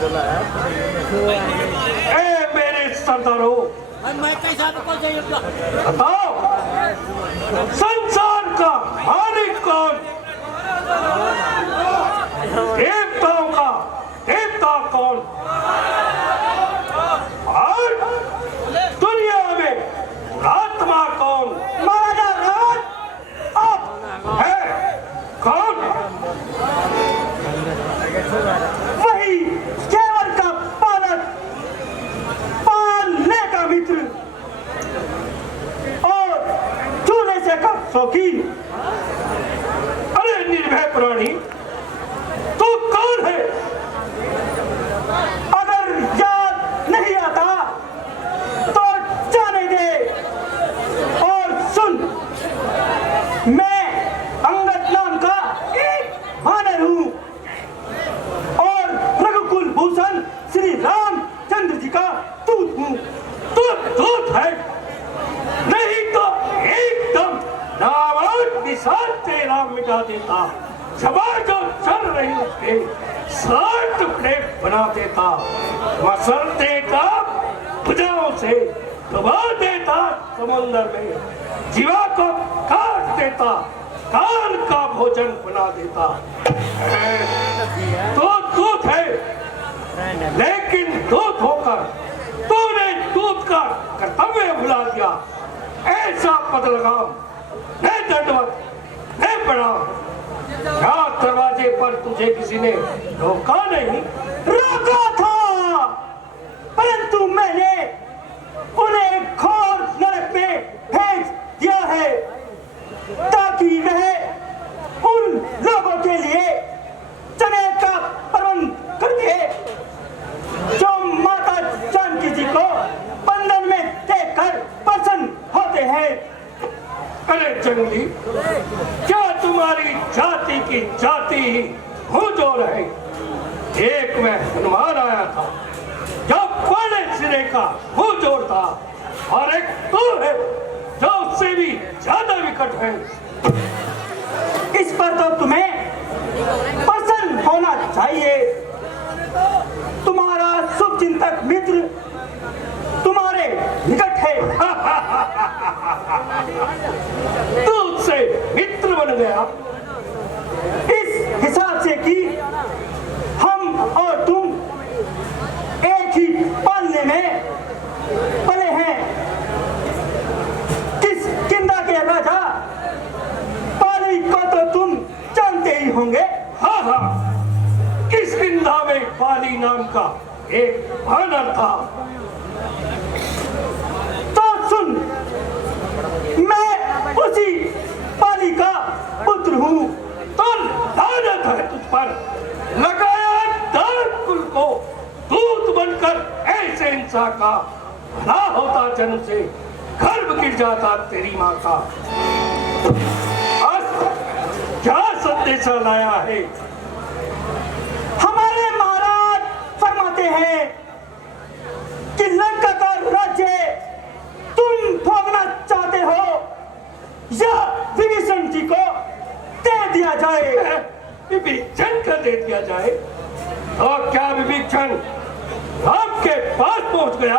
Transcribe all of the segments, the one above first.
ए मेरे सरदारों, बताओ संसार का मालिक कौन? देवताओं का देवता कौन? और दुनिया में आत्मा कौन? महाराज अब है कौन? वही केवल का पालक, पालने का मित्र और छूने से का शौकीन। अरे निर्भय प्राणी, तू कौन है? अगर याद नहीं आता तो जाने दे और सुन। मैं अंगद नाम का एक वानर हूँ और रघुकुल भूषण श्री रामचंद्र जी का दूत हूँ। तू दूत है? नहीं तो एकदम नाम निशान तेरा मिटा देता, समाज जो चल रही उसके 60 टुकड़े बना देता, मसल देता भुजाओं से, दबा देता समुद्र में, जीवा को काट देता, काल का भोजन बना देता। तो दूत है, लेकिन दूत होकर तूने दूत का कर्तव्य भुला दिया। ऐसा पद लगाओ, नहीं दंडवत, नहीं प्रणाम। क्या दरवाजे पर तुझे किसी ने रोका नहीं? रोका था, परंतु मैंने उन्हें घोर नरक में भेज दिया है ताकि वह उन लोगों के लिए चने का प्रबंध कर दे जो माता जानकी जी को बंधन में देखकर प्रसन्न होते हैं। अरे जंगली, क्या तुम्हारी जाति की जाति ही हूँ जो रहे? एक मैं हनुमान आया था जो बड़े सिरे का मुंह जोड़ था, और एक तू है जो उससे भी ज्यादा विकट है। इस पर तो तुम्हें प्रसन्न होना चाहिए। तुम्हारा शुभचिंतक मित्र तुम्हारे निकट है। तू उससे मित्र बन गया इस हिसाब से कि हम और तुम एक ही पालने में पले हैं। किस किंदा के राजा पाली को तो तुम जानते ही होंगे। हाँ हाँ, इस किंदा में पाली नाम का एक वानर था। तो सुन, मैं उसी पाली का पुत्र हूँ। तो लानत है तुझ पर, लगाया दान कुल को दूत बनकर ऐसे इंसान का भला होता जन्म से गर्भ गिर जाता तेरी माँ का। आज क्या संदेशा लाया है? हमारे महाराज फरमाते हैं कि लंका का राज्य तुम भोगना चाहते हो या विभीषण जी को दे दिया जाए। विभीषण का दे दिया जाए? और क्या विभीषण आपके पास पहुंच गया?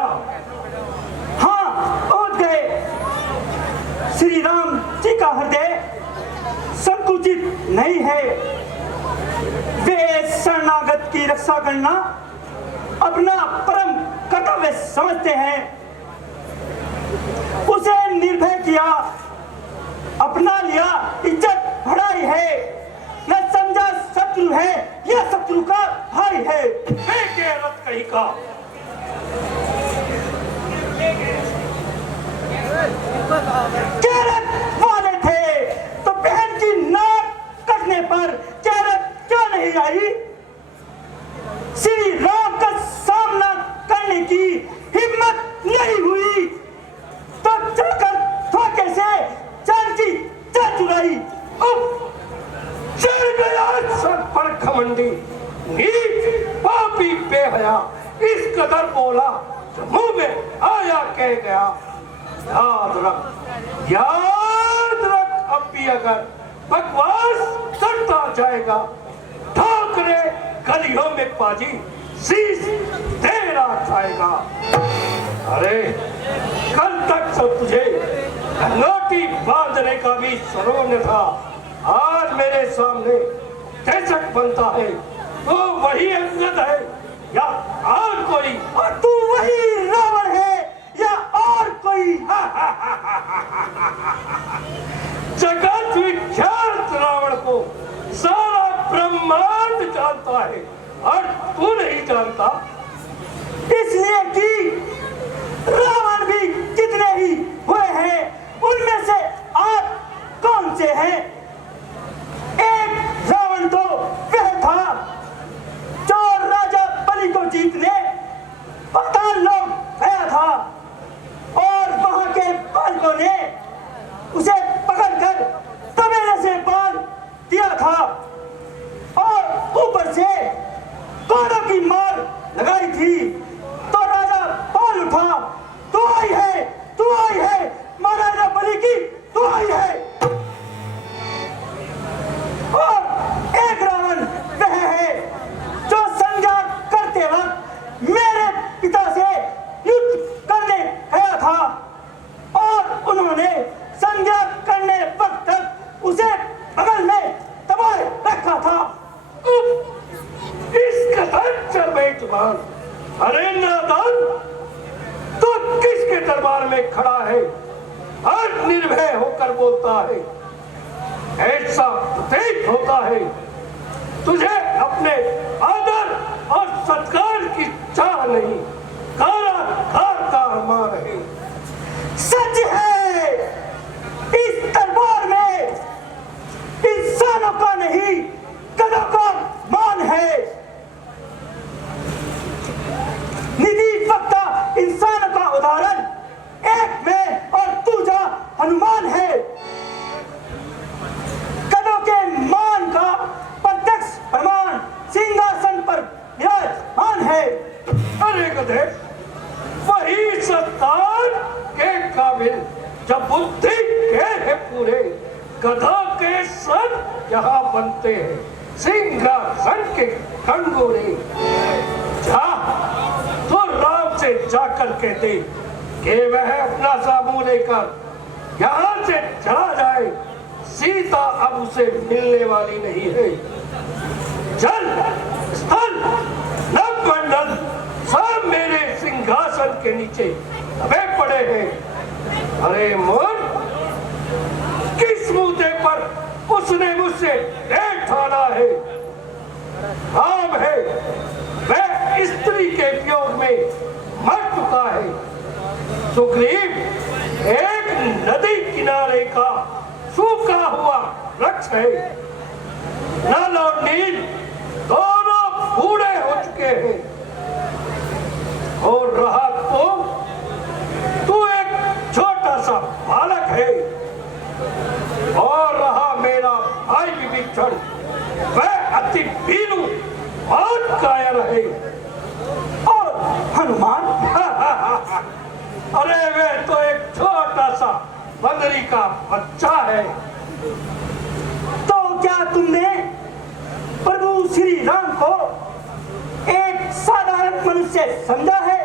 हाँ, पहुंच गए। श्री राम जी का हृदय संकुचित नहीं है। वे शरणागत की रक्षा करना अपना परम कर्तव्य समझते हैं। उसे निर्भय किया, अपना लिया, इज्जत बढ़ाई है, न समझा शत्रु है या शत्रु का भाई है। के रथ कहीं का कैरत वाले थे तो बहन की नाक कटने पर कैरत क्यों नहीं आई? श्री राम का सामना करने की हिम्मत नहीं हुई तो चलकर धोखे से जानकी जा चुराई। चढ़ गया सर पर घमंडी, नीच पापी बेहया, इस कदर बोला जो मुंह में आया कह गया। याद रख अब भी अगर बकवास करता जाएगा, ठोकरे गलियों में पाजी शीश तेरा खाएगा। अरे कल तक तो तुझे लोटी बांधने का भी शर्म न था, आज मेरे सामने कैचक बनता है। तो वही अंगद है या और कोई? और तू वही रावण है या और कोई? जगत विख्यात रावण को सारा ब्रह्मांड जानता है और तू नहीं जानता, इसलिए कि रावण भी कितने ही हुए हैं, उनमें से आप कौन से हैं? एक रावण तो वह था जो राजा बलि को जीतने पाताल लोक गया था और वहां के बालकों ने उसे पकड़कर तबेले से बांध दिया था और ऊपर से कोड़ों की मार लगाई थी। तो राजा बोल उठा, तू आई है, तू आई है, महाराजा बलि की तू आई है। और एक रावण वह है जो संज्ञा करते वक्त मेरे पिता से युद्ध करने गया था और उन्होंने संज्ञा करने वक्त तक उसे बगल में दबाए रखा था। इस कथन बेजुबान, अरे नादान, तू किसके दरबार में खड़ा है और निर्भय होकर बोलता है? ऐसा प्रतीत होता है तुझे अपने आदर और सत्कार की चाह नहीं, का अरमान है। सच है, इस दरबार में इंसानों का नहीं गधों का मान है। निधि वक्ता इंसान का उदाहरण एक में और दूजा हनुमान है। गधों के मान का प्रत्यक्ष प्रमाण सिंहासन पर विराजमान है। अरे गधे, वही सत्तार के काबिल जब बुद्धि के है पूरे, गधा के सर यहाँ बनते हैं, सिंहासन के कंगोरे। जा तो राम से जाकर कहते कि वह अपना साबू लेकर यहाँ से चला जाए, सीता अब उसे मिलने वाली नहीं है। जल स्थल नवमंडल सब मेरे सिंहासन के नीचे दबे पड़े हैं। अरे मोर, किस मुद्दे पर उसने मुझसे डेढ़ ठाना है? राम है, वह स्त्री के वियोग में मर चुका है। सुग्रीव एक नदी किनारे का सूखा हुआ वृक्ष है। नल और नील दोनों बूढ़े हो चुके हैं और रहा तू एक छोटा सा बालक है। और रहा मेरा भाई विभीषण, वह अति भीरू और कायर है। और हनुमान, अरे वह तो एक छोटा सा बंदरी का बच्चा है। तो क्या तुमने प्रभु श्री राम को एक साधारण मनुष्य समझा है?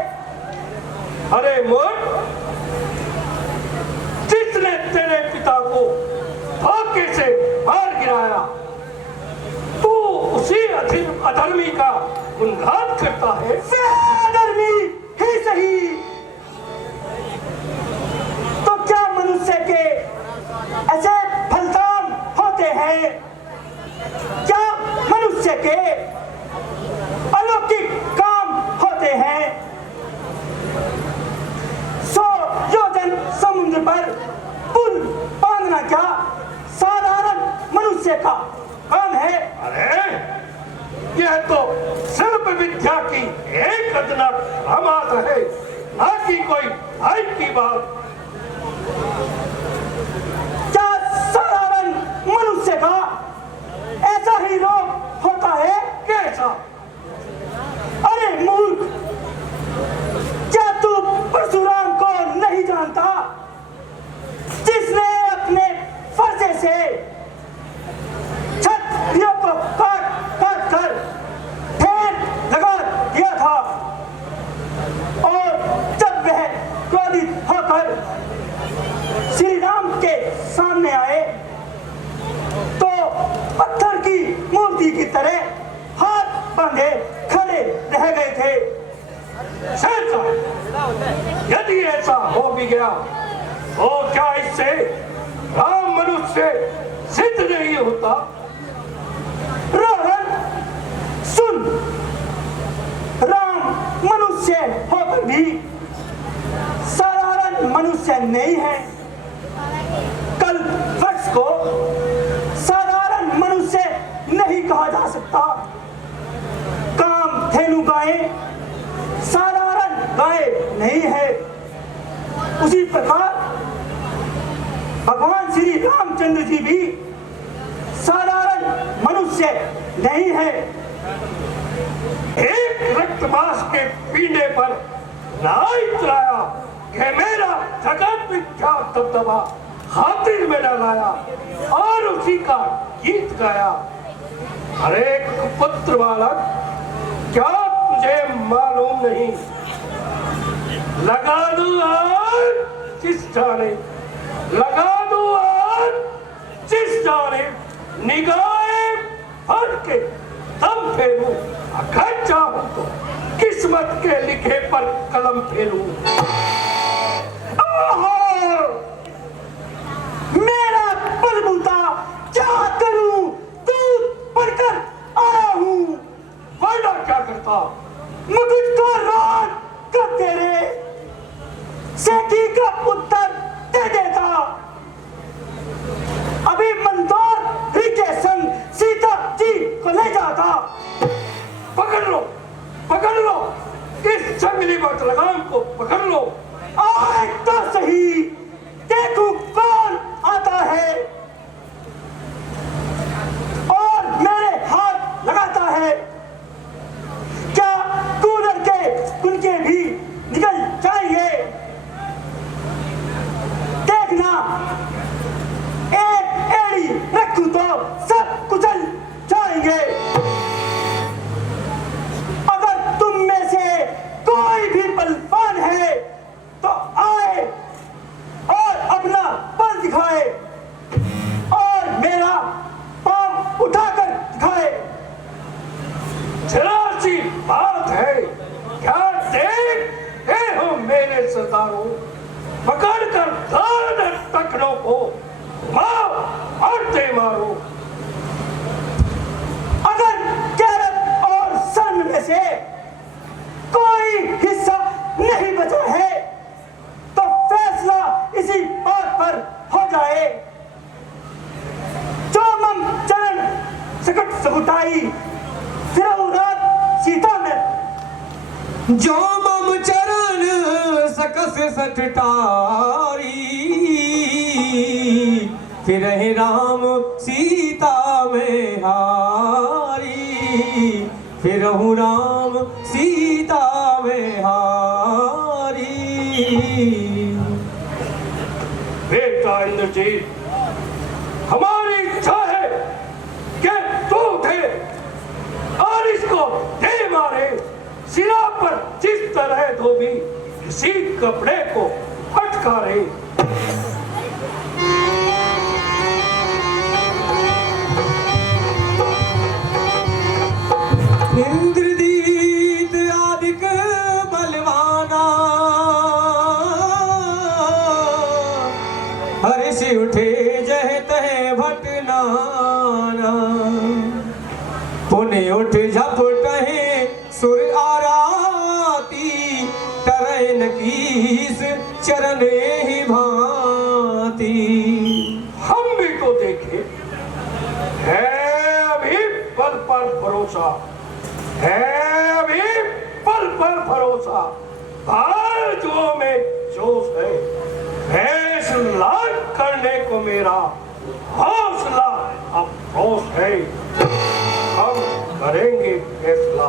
अरे मूर्ख, जिसने तेरे पिता को धोखे से मार गिराया, तू उसी अधर्मी का गुणगान करता है। अधर्मी ही सही, तो क्या मनुष्य के ऐसे फलदान होते हैं? क्या मनुष्य के अलौकिक काम होते हैं? 100 योजन समुद्र पर पुल बांधना क्या साधारण मनुष्य का काम है? अरे यह तो शिल्प विद्या की एक अदना हमाद है, ना कि कोई भाई की बात। क्या साधारण मनुष्य का ऐसा ही रोग होता है? कैसा? अरे मूर्ख, क्या तू परशुराम को नहीं जानता, जिसने अपने फरसे से क्षत्रियों को काट काट कर ढेर लगा दिया सहसा यदि ऐसा हो भी गया तो क्या इससे राम मनुष्य सिद्ध नहीं होता? रावण सुन, राम मनुष्य होकर भी साधारण मनुष्य नहीं है। कल वृक्ष को साधारण मनुष्य नहीं कहा जा सकता। कामधेनु गायें साधारण गाय नहीं है। उसी प्रकार भगवान श्री रामचंद्र जी भी साधारण मनुष्य नहीं है। एक रक्तमांस के पीने पर नाई चलाया कि मेरा जगत विख्यात दबदबा खातिर में डालाया और उसी का गीत गाया। अरे पुत्र बालक, क्या तुझे मालूम नहीं? लगा दूं आज जिस जाने, लगा दूं आज जिस जाने, निगाहें भर के दम फेरूं, अगर चाहूं तो किस्मत के लिखे पर कलम फेरूं। मेरा बलबूता क्या करूं, दूध पढ़कर आया हूं। वरना क्या करता? मुकुट को रान कर तेरे सेठी का उत्तर दे देता। अभी मंदोर ही के संग सीता जी को ले जाता। पकड़ लो, पकड़ लो, इस जंगली बट लगाम को पकड़ लो। आए तो सही, देखूं कौन आता है और मेरे हाथ लगाता है। क्या कूलर के कुनके भी निकल जाएंगे? देखना, एक एड़ी रखूं तो सब कुचल जाएंगे। अगर तुम में से कोई भी बलवान है तो आए और अपना बल दिखाए और मेरा पांव उठाकर दिखाए। जरा सी बात है, क्या देख हे हो मेरे सरदारों, पकड़ कर दान टकनों को मारो और दे मारो। अगर गैरत और शर्म में से कोई हिस्सा नहीं बचा है तो फैसला इसी बात पर हो जाए। जो मम चरण सकट सकुटाई फिर रात सीता में। जो मम चरण सकस सटटारी फिर राम सीता में हारी। फिर राम सीता में हारी। बेटा इंद्रजीत, हमारी इच्छा है कि तू उठे और इसको दे मारे। सिरा पर जिस तरह धोबी किसी कपड़े को फटकारे। इंद्रजीत आदिक बलवाना हर्ष उठे जह तह भटनाना। पुण्य उठ झपटहे सुर आराती टरैन कीस चरण ही भांति। हम भी तो देखे है अभी पल पर भरोसा, है अभी पल पर भरोसा। बाजुओं में जोश है, फैसला करने को मेरा हौसला अफसोस है। हम करेंगे फैसला,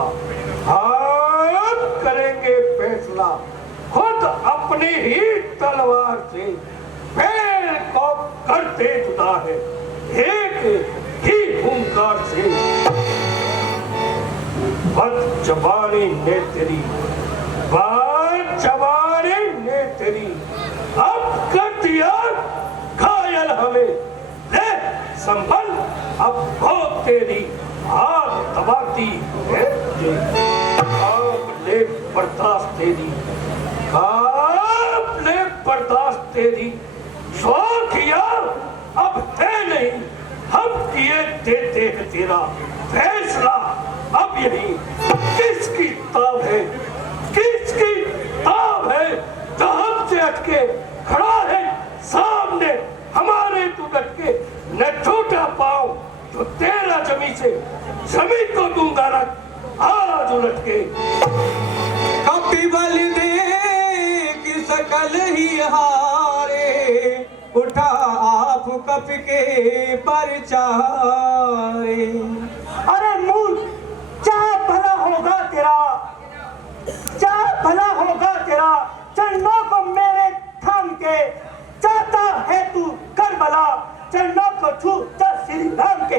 हम करेंगे फैसला। खुद अपनी ही तलवार से पैर को करते जुदा है, एक ही हुंकार से। बद जबानी ने तेरी, बद जबानी ने तेरी अब कर दिया घायल हमें। ले संभल, अब बहुत तेरी हाथ दबाती है तुझे। अब ले ले बर्दाश्त तेरी, कांप ले बर्दाश्त तेरी। सो किया अब है नहीं, हम किए देते हैं तेरा फैसला अब यही। किसकी ताब है, किसकी ताब है, जो हमसे हटके खड़ा है सामने हमारे तू डटके। न छोटा पाँव तो तेरा जमी से जमीन को दूंगा रख आज उलट के। कपि बल दे कि सकल ही हारे, उठा आप कप के परचारे। अरे मूर्ख, क्या भला होगा तेरा, क्या भला होगा तेरा, चरणों को मेरे थाम के। चाहता है तू कर भला, चरणों को छू श्री राम के।